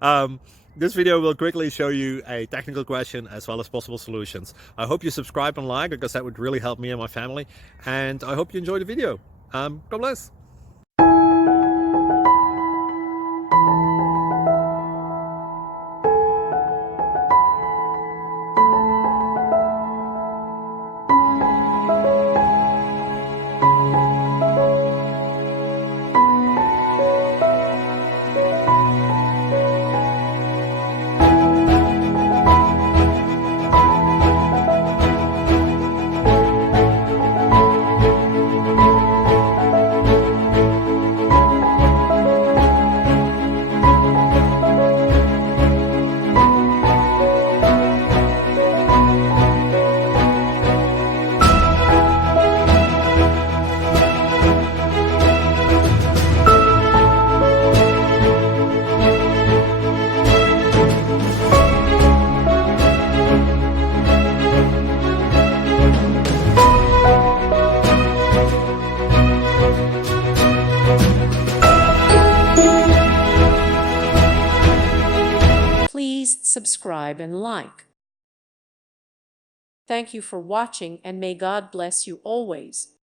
um, this video will quickly show you a technical question as well as possible solutions. I hope you subscribe and like, because that would really help me and my family. And I hope you enjoy the video. God bless. Please subscribe and like. Thank you for watching, and may God bless you always.